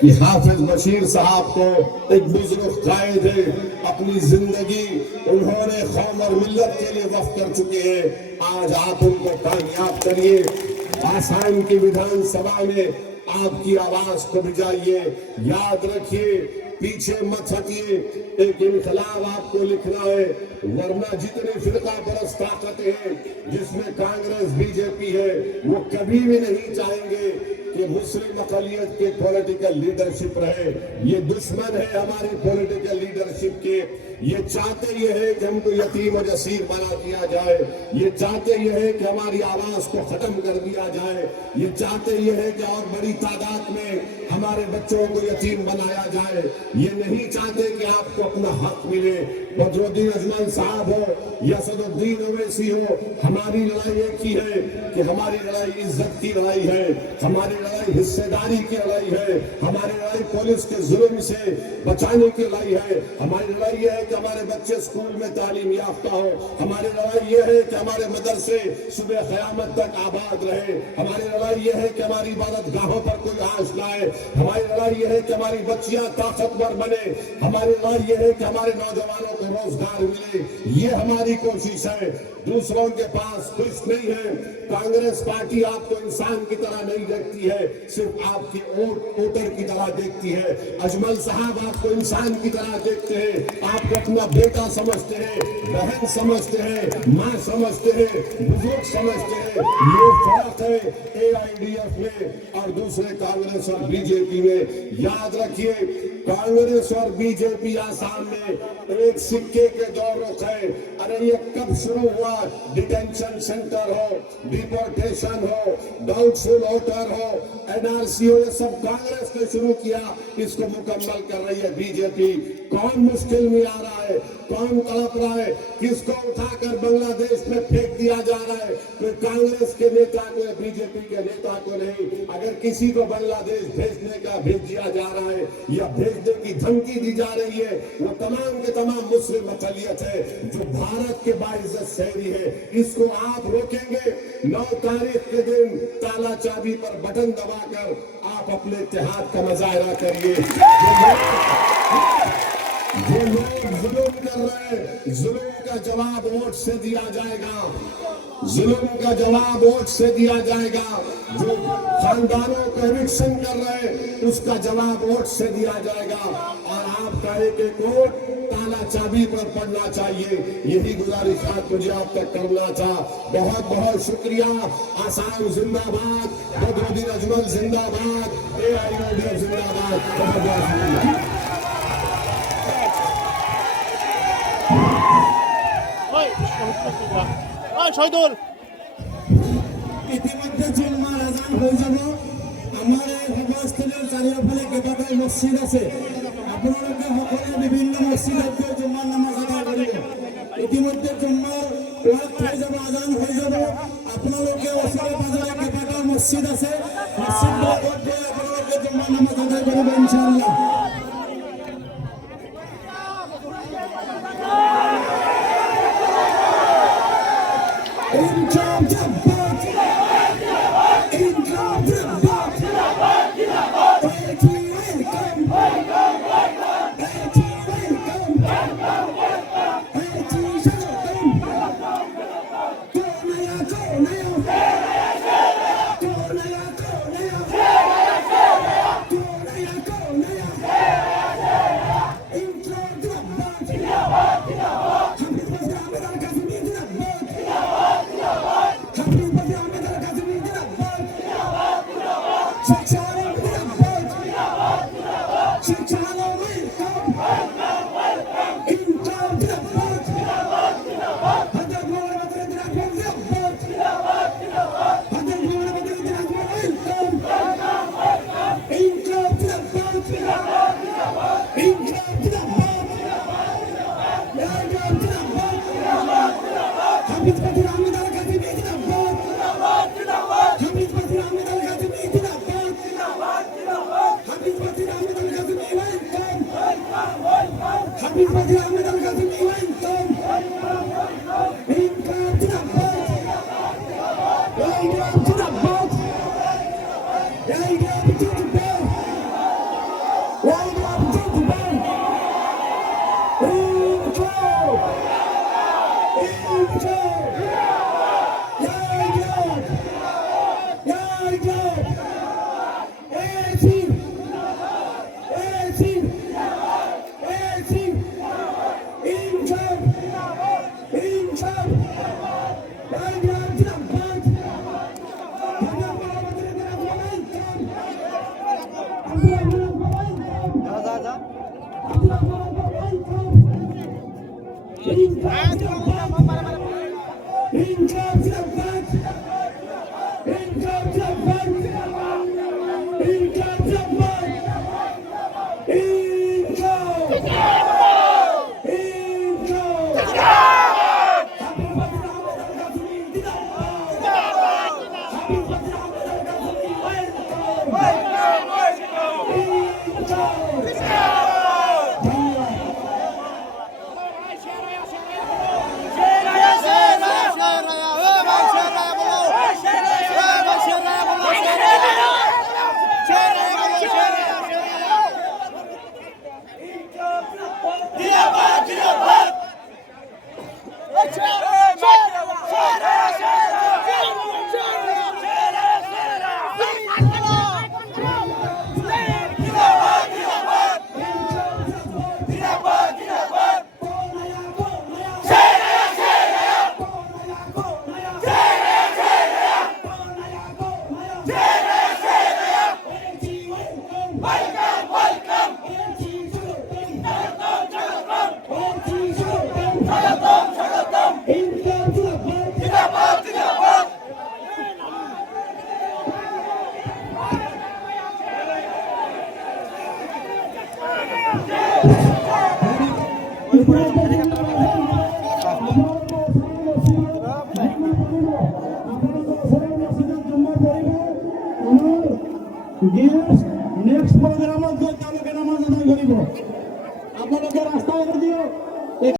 کہ حافظ بشیر صاحب کو ایک بزرگ قائد ہے، اپنی زندگی انہوں نے قوم اور ملت کے لیے وقف کر چکے ہیں. آج آپ ان کو کامیاب کریے. آسام کی ویدھان سبھا میں آپ کی آواز کو بجائیے. یاد رکھیے، پیچھے مت ہٹیے. ایک انقلاب آپ کو لکھنا ہے، ورنہ جتنی فرقہ پرست طاقتیں ہیں جس میں کانگریس بی جے پی ہے، وہ کبھی بھی نہیں چاہیں گے کہ مسلم اقلیت کے پولیٹیکل لیڈرشپ رہے. یہ دشمن ہے ہماری پولیٹیکل لیڈرشپ کے. یہ چاہتے یہ ہے کہ ہم کو یتیم و جسیر بنا دیا جائے. یہ چاہتے یہ ہے کہ ہماری آواز کو ختم کر دیا جائے. یہ چاہتے یہ ہے کہ اور بڑی تعداد میں ہمارے بچوں کو یتیم بنایا جائے. یہ نہیں چاہتے کہ آپ کو اپنا حق ملے. بدرالدین اجمل صاحب ہو یا اسد الدین اویسی ہو، ہماری لڑائی ایک ہی ہے کہ ہماری لڑائی عزت کی لڑائی ہے، ہماری لڑائی حصے داری کی لڑائی ہے، ہماری لڑائی پولیس کے ظلم سے بچانے کی لڑائی ہے. ہماری لڑائی یہ ہے کہ ہمارے بچے اسکول میں تعلیم یافتہ ہو. ہماری لڑائی یہ ہے کہ ہمارے مدرسے صبح قیامت تک آباد رہے. ہماری لڑائی یہ ہے کہ ہماری عبادت گاہوں پر کوئی آش نہ آئے. ہماری لڑائی یہ ہے کہ ہماری بچیاں طاقتور بنے. ہماری لڑائی یہ ہے کہ ہمارے نوجوانوں کو روزگار ملے. یہ ہماری کوشش ہے. دوسروں کے پاس کچھ نہیں ہے. کانگریس پارٹی آپ کو انسان کی طرح نہیں دیکھتی ہے، صرف آپ کی ووٹر کی طرح دیکھتی ہے. اجمل صاحب آپ کو انسان کی طرح دیکھتے ہیں. آپ کو اپنا بیٹا سمجھتے ہیں، بہن سمجھتے ہیں، ماں سمجھتے ہیں، بزرگ سمجھتے ہیں. یہ فرق ہے AIDF میں اور دوسرے کانگریس اور بی جے پی میں. یاد رکھیے، کانگریس اور بی جے پی آسام میں ایک سکے کے دو رخ ہے. ارے یہ کب شروع ہوا؟ ڈیٹینشن سینٹر ہو، ڈیپورٹیشن ہو، ڈاؤٹ فل ووٹر ہو، NRC ہو، یہ سب کانگریس نے شروع کیا. اس کو مکمل کر رہی ہے بی جے پی. کون مشکل میں آ رہا ہے؟ کون تڑپ رہا ہے؟ کس کو اٹھا کر بنگلہ دیش میں پھینک دیا جا رہا ہے؟ کوئی کانگریس کے نیتا کو یا بی جے پی کے نیتا کو نہیں. اگر کسی کو بنگلہ دیش بھیجنے کا بھیج دیا جا رہا ہے یا بھیجنے کی دھمکی دی جا رہی ہے، وہ تمام کے تمام مسلم اقلیت ہے جو بھارت کے باعزت شہری ہے. اس کو آپ روکیں گے؟ 9 تاریخ کے دن تالا چابی پر بٹن دبا کر آپ اپنے اتحاد کا مظاہرہ کریے. جو لوگ ظلم کر رہے ہیں، ظلم کا جواب ووٹ سے دیا جائے گا. ظلم کا جواب ووٹ سے دیا جائے گا. جو خاندانوں کو ایوکشن کر رہے ہیں، اس کا جواب ووٹ سے دیا جائے گا. اور آپ کا ایک ایک ووٹ تالا چابی پر پڑنا چاہیے. یہی گزارشات مجھے آپ تک کرنا تھا. بہت بہت شکریہ. آسام زندہ باد، بدرالدین اجمل زندہ باد، AIDF زندہ باد. بہت بہت شکریہ. ইতিমধ্যে জুম্মার আজান হয়ে যাব. আমার এই সভাস্থলীর চারিওফালে কেইবাটাও মছজিদ আছে. আপোনালোকে সকলে বিভিন্ন মছজিদত গৈ জুম্মাৰ নামাজ আদায় কৰিব. ইতিমধ্যে জুম্মাৰ ওয়াক্ত হৈ যাব, আজান হৈ যাব. আপোনালোকে ওচৰে পাজৰে কেইবাটাও মছজিদ আছে, মছজিদবোৰত গৈ আপোনালোকে জুম্মাৰ নামাজ আদায় কৰিব ইনশাআল্লাহ. নেক্সট প্রোগ্রামত গৈ তেওঁলোকে নামাজ আদায় কৰিব আপোনালোকে ৰাস্তা কৰি দিয়ক।